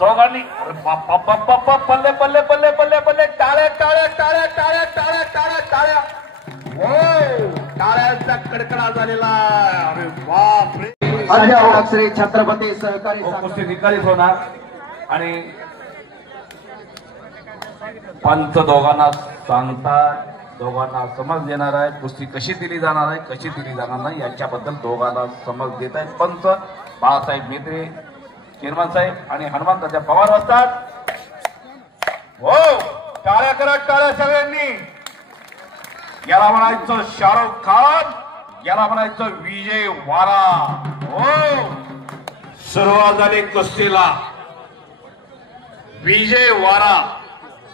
दोघांनी पल्ले पल्ले पल्ले पल्ले पल्ले टाळ्या टाळ्या टाळ्या टाळ्या टाळ्या टाळ्या टाळ्या टाळ्यांचा कडकडा झालेला. अरे बापरे. श्री छत्रपती सहकारी कुस्ती निकालीच होणार आणि पंच दोघांना सांगतात, दोघांना समज देणार आहे. कुस्ती कशी दिली जाणार आहे, कशी दिली जाणार नाही याच्याबद्दल दोघांना समज देत आहेत पंच बाळासाहेब मेत्रे, चेअरमन साहेब आणि हनुमंताच्या पवार असतात. हो, टाळ्या करा, टाळ्या सगळ्यांनी. याला म्हणायचं शाहरुख खान, याला म्हणायचं विजय वारा. हो, सुरुवात झाली कुस्तीला. विजय वारा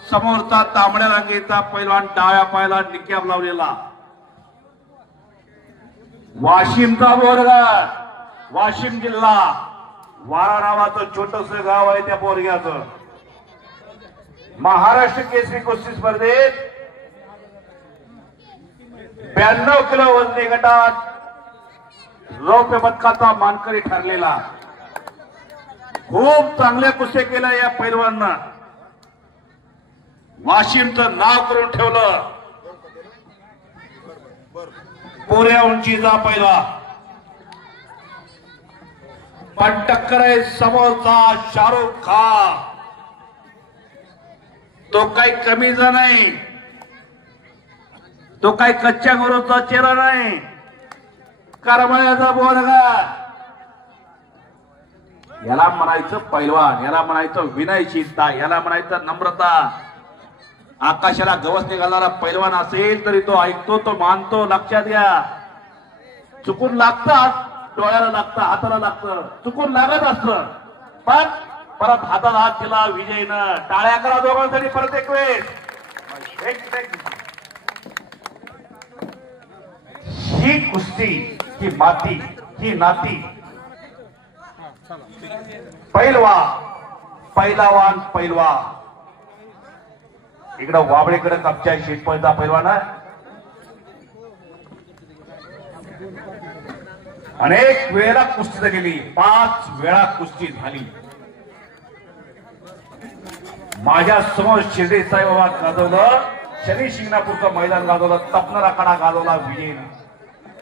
समोरचा तांबड्या रंगीचा पैलवान डाव्या पायाला निक्याब लावलेला. वाशिमचा बोरगड, वाशिम जिल्हा, वारा नावाचं छोटस गाव आहे त्या बोरग्याचं. महाराष्ट्र केसरी कुस्ती स्पर्धेत 92 किलो वजनी गटात रौप्य पदकाचा मानकरी ठरलेला. खूप चांगल्या कुस्त्या केल्या या पैलवांना. वाशिमचं नाव करून ठेवलं. पुऱ्या उंचीचा पैलवान, पण टक्कर आहे समोरचा शाहरुख खान. तो काही कमीचा नाही, तो काही कच्च्या गुरूचा चेहरा नाही. करमळ्याचा बोरगा, याला म्हणायचं पैलवान, याला म्हणायचं विनयशीलता, याला म्हणायचं नम्रता. आकाशाला गवस निघालणारा पैलवान असेल तरी तो ऐकतो, तो मानतो. लक्षात घ्या, चुकून लागतात, डोळ्याला लागतं, हाताला लागतं, चुकून लागत असतं, पण परत हातात हात दिला विजयनं. टाळ्या करा दोघांसाठी परत एक वेळ. ही कुस्ती, ही माती, ही नाती. पैलवान पैलवान इकडं वाबळेकडे कपच्या शेटपळचा पैलवान आहे. अनेक वेळा कुस्ती झालेली, 5 वेळा कुस्ती झाली. माझ्या समोर शिर्डी साईबाबा गाजवलं, शनी शिंगणापूरचं मैदान गाजवलं, तपणारा कडा गाजवला विजय,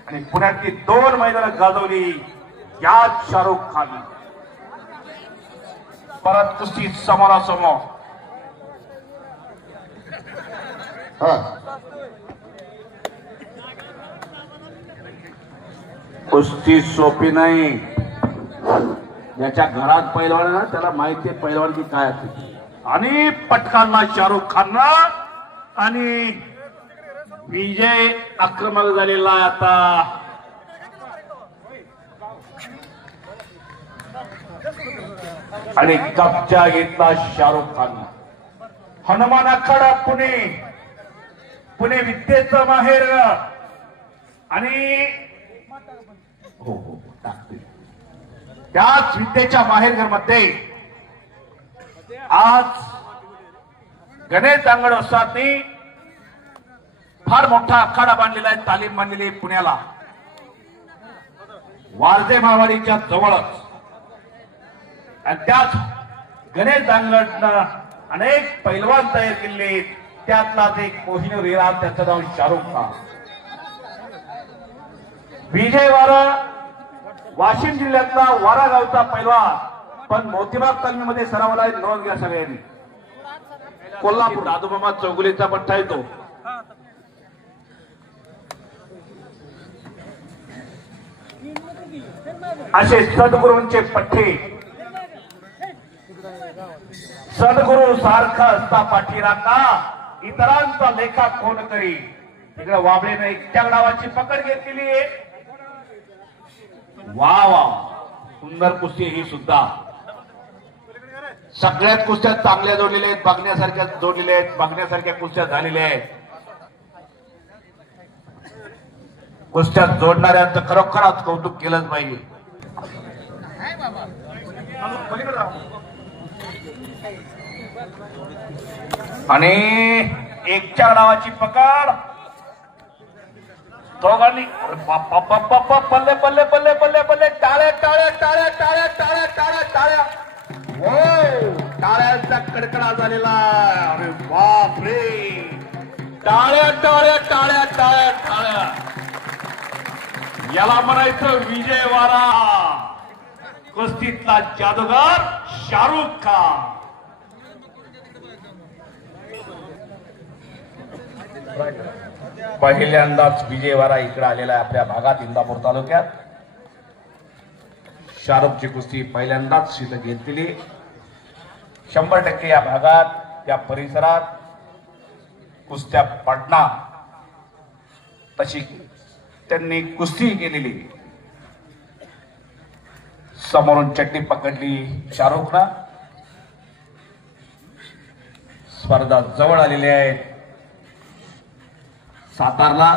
आणि पुण्यातली 2 मैदानं गाजवली याच शाहरुख खान. परत कुस्ती समोरासमोर. कुस्ती सोपी नाही. ज्याच्या घरात पैलवान ना त्याला माहिती आहे पैलवानकी काय असते. आणि पटकांना शाहरुख खानना, आणि विजय आक्रमक झालेला आहे आता. आणि कब्जा घेतला शाहरुख खान. हनुमान आखाडा पुणे, पुणे विद्येचं माहेर, आणि हो हो टाकते त्याच विद्येच्या माहेरघरमध्ये आज गणेश अंगड वस्तादनी फार मोठा आखाडा बांधलेला आहे, तालीम बांधलेली आहे पुण्याला, वारजे मारवाडीच्या जवळच. आणि त्याच गणेश अंगडनं अनेक पैलवान तयार केले. त्यातलाच एक कोहिनूर हिरा, त्याचं नाव शाहरुख खान. विजय वारा वाशिम जिल्ह्यातला वारा गावचा पैलवान, पण मोतीबाग तालमीमध्ये सरावाला नोंद घ्या सगळ्यांनी. कोल्हापूर आदोबाबा चौगुलेचा पट्टा येतो. असे सद्गुरूंचे पठ्ठे, सद्गुरू सारखा असता पाठीराखा, इतरांचा लेखा कोण करी. इकडे वाबळेने एकट्या डावाची पकड घेतलेली आहे. वा वा, सुंदर कुस्ती ही सुद्धा. सगळ्यात कुस्त्या चांगल्या जोडलेल्या आहेत, बघण्यासारख्या जोडलेल्या आहेत, बघण्यासारख्या कुस्त्या झालेल्या आहेत. कुस्त्या जोडणाऱ्यांचं खरोखरच कौतुक केलंच पाहिजे. आणि एकच्या डावाची पकड दोघांनी. पल्ले पल्ले पल्ले पल्ले पल्ले टाळ्या टाळ्या टाळ्या टाळ्या टाळ्या टाळ्या टाळ्या. कडकडा झालेला. अरे बाप रे, टाळ्या टाळ्या टाळ्या टाळ्या टाळ्या. याला म्हणायचं विजय वारा. कुस्तीतला जादूगार शाहरुख खान. पहिल्यांदाच विजय वारा इकडे आलेला आहे आपल्या भागात, इंदापूर तालुक्यात. शाहरुखची कुस्ती पहिल्यांदाच इथं घेतलेली. 100% या भागात या परिसरात कुस्त्या पडणार तशी त्यांनी कुस्ती केलेली. समोरून चट्टी पकडली शाहरुखनं. स्पर्धा जवळ आलेली आहे. सातारला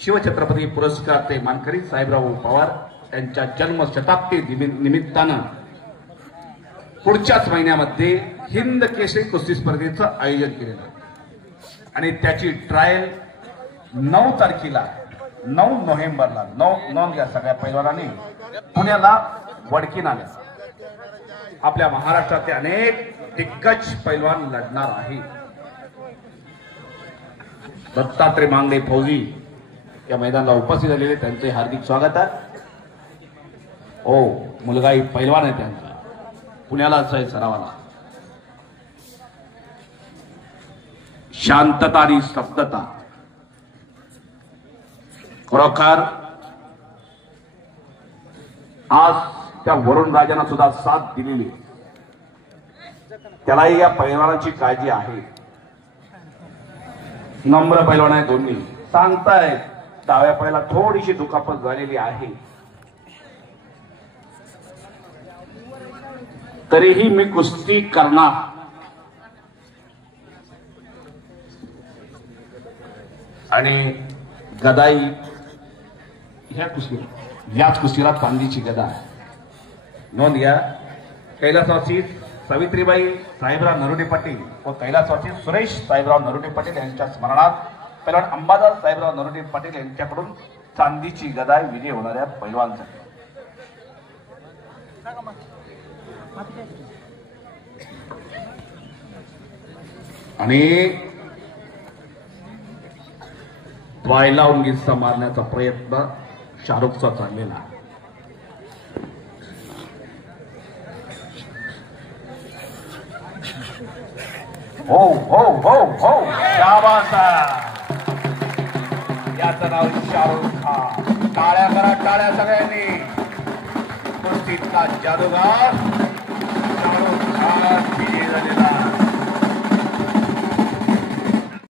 शिवछत्रपती पुरस्कार ते मानकरी साहेबराव पवार यांच्या जन्मशताब्दी निमित्तानं पुढच्याच महिन्यामध्ये हिंद केसरी कुस्ती स्पर्धेचं आयोजन केलेलं आहे. आणि त्याची ट्रायल 9 तारखेला 9 नोव्हेंबरला नोंद घ्या सगळ्या पैलवानांनी पुण्याला वडकीन आल्या. आपल्या महाराष्ट्रातले अनेक दिग्गज पैलवान लढणार आहे. दत्तात्रय मांगडे फौजी या मैदानाला उपस्थित झालेले, त्यांचे हार्दिक स्वागत आहे. हो, मुलगाही पैलवान आहे त्यांचा, पुण्यालाच आहे सरावाला. शांतता आणि स्तब्धता खरोखर आज त्या वरुण राजांना सुद्धा साथ दिलेली. त्यालाही या पैलवानाची काळजी आहे. नम्र पैलवान आहे दोन्ही. सांगतायत डाव्या पायाला थोडीशी दुखापत झालेली आहे, तरीही मी कुस्ती करणार. आणि गदाई याच कुस्तीला चांदीची गदा आहे. नोंद घ्या. कैलासवासी सावित्रीबाई साहेबराव नरुडे पाटील व कैलासवासी सुरेश साहेबराव नरुडे पाटील यांच्या स्मरणात पैलवान अंबादास साहेबराव नरुडे पाटील यांच्याकडून चांदीची गदा विजय होणाऱ्या पैलवानसाठी. आणि वायला उंगीचा मारण्याचा प्रयत्न शाहरुखचा चाललेला आहे. हो हो हो हो, शाबास. याचं नाव शाहरुख खान. टाळ्या करा, टाळ्या सगळ्यांनी. कुस्तीतला जादूगार